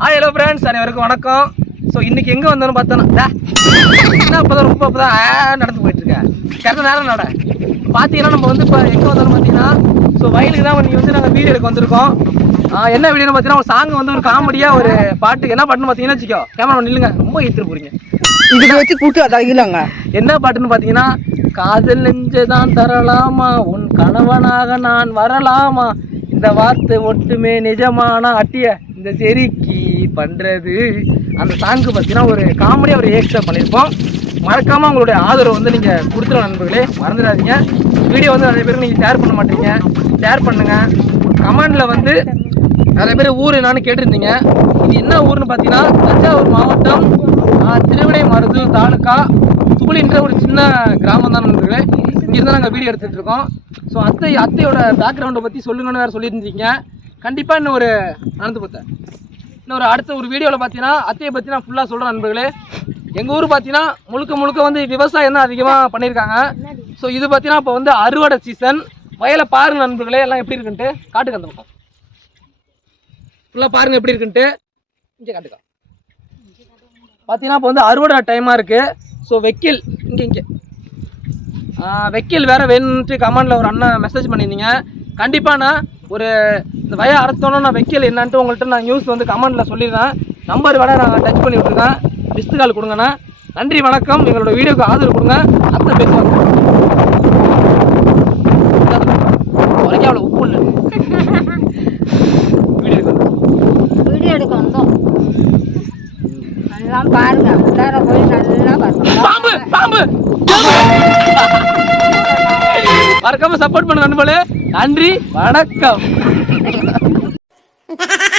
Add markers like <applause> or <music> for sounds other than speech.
Hi hello friends அனைவருக்கும் வணக்கம். So இன்னைக்கு எங்கே வந்தோன்னு பார்த்தோன்னா என்ன இப்போ தான் ரொம்ப இப்போ தான் நடந்து போயிட்டு இருக்கேன் கரெக்டாக நேரம் நட பார்த்தீங்கன்னா நம்ம வந்து இப்போ எங்கே வந்தோம்னு பார்த்தீங்கன்னா ஸோ வயலுக்கு தான் இன்னைக்கு வந்து நாங்கள் வீடியோ எடுக்க வந்திருக்கோம். ஆ, என்ன வீடியோன்னு பார்த்தீங்கன்னா ஒரு சாங் வந்து ஒரு காமெடியாக ஒரு பாட்டு என்ன பாட்டுன்னு பார்த்தீங்கன்னா வச்சுக்கோ. கேமரா நில்லுங்க. ரொம்ப ஈர்த்துட்டு போறீங்க. இதுக்கு வச்சு கூட்டு அதாகிலாங்க என்ன பாட்டுன்னு பார்த்தீங்கன்னா காதல் நெஞ்சதான் தரலாமா? உன் கணவனாக நான் வரலாமா? இந்த வார்த்தை ஒட்டுமே நிஜமானா அட்டிய. இந்த செருக்கி பண்ணுறது அந்த சாங்கு பார்த்தீங்கன்னா ஒரு காமெடியாக ஒரு ஏக்ஸ்ட்ரா பண்ணியிருப்போம் மறக்காமல் உங்களுடைய ஆதரவு வந்து நீங்கள் கொடுத்துருவோம் நண்பர்களே. மறந்துடாதீங்க. வீடியோ வந்து நிறைய பேர் நீங்கள் ஷேர் பண்ண மாட்டீங்க. ஷேர் பண்ணுங்கள் கமெண்டில் வந்து நிறைய பேர் ஊர் என்னான்னு கேட்டிருந்தீங்க. இது என்ன ஊர்னு பார்த்தீங்கன்னா தஞ்சாவூர் மாவட்டம் திருவிடை மருது தாலுக்கா துகுலின்ற ஒரு சின்ன கிராமம் தான் நண்பர்களே. இங்கேருந்து நாங்கள் வீடியோ எடுத்துட்டு இருக்கோம். ஸோ அத்தை அத்தையோட பேக்ரவுண்டை பற்றி சொல்லுங்கன்னு வேறு சொல்லியிருந்தீங்க. கண்டிப்பாக இன்னும் ஒரு நடந்து பார்த்தேன் இன்னும் ஒரு அடுத்த ஒரு வீடியோவில் பார்த்தீங்கன்னா அத்தையை பற்றி நான் ஃபுல்லாக சொல்கிறேன் நண்பர்களே. எங்கள் ஊர் பார்த்தீங்கன்னா முழுக்க முழுக்க வந்து விவசாயம் தான் அதிகமாக பண்ணியிருக்காங்க ஸோ இது பார்த்தீங்கன்னா இப்போ வந்து அறுவடை சீசன் வயலை பாருங்க நண்பர்களே எல்லாம் எப்படி இருக்குன்ட்டு. காட்டுக்கு அந்த பக்கம். ஃபுல்லாக பாருங்கள் எப்படி இருக்குன்ட்டு. இங்கே காட்டுக்கா. பார்த்தீங்கன்னா இப்போ வந்து அறுவடை டைமாக இருக்குது ஸோ வெக்கில் இங்கே இங்கே. வெக்கில் வேறு வேணுன்ட்டு கமெண்டில் ஒரு அண்ணன் மெசேஜ் பண்ணியிருந்தீங்க. கண்டிப்பாக நான் ஒரு இந்த வய அறுத்தோன்னா நான் வெக்கில் என்னன்ட்டு உங்கள்கிட்ட நான் நியூஸ் வந்து கமெண்டில் சொல்லிடுறேன். நம்பர் வேணா நான் டச் பண்ணி விட்ருக்கேன் மிஸ்டு கால் கொடுங்கண்ணா. நன்றி வணக்கம். எங்களோட வீடியோக்கு ஆதரவு கொடுங்க. அத்தை பேசுவாங்க வரைக்கும் அவ்வளோ உப்பு இல்லை. வீடியோ எடுக்கணும் வீடியோ எடுக்க வந்தோம். நல்லா பாருங்க உள்ளார போய் நல்லா பாருங்க பாம்பு. பாம்பு மறக்காம சப்போர்ட் பண்ண நண்பர்களே நன்றி வணக்கம். <laughs>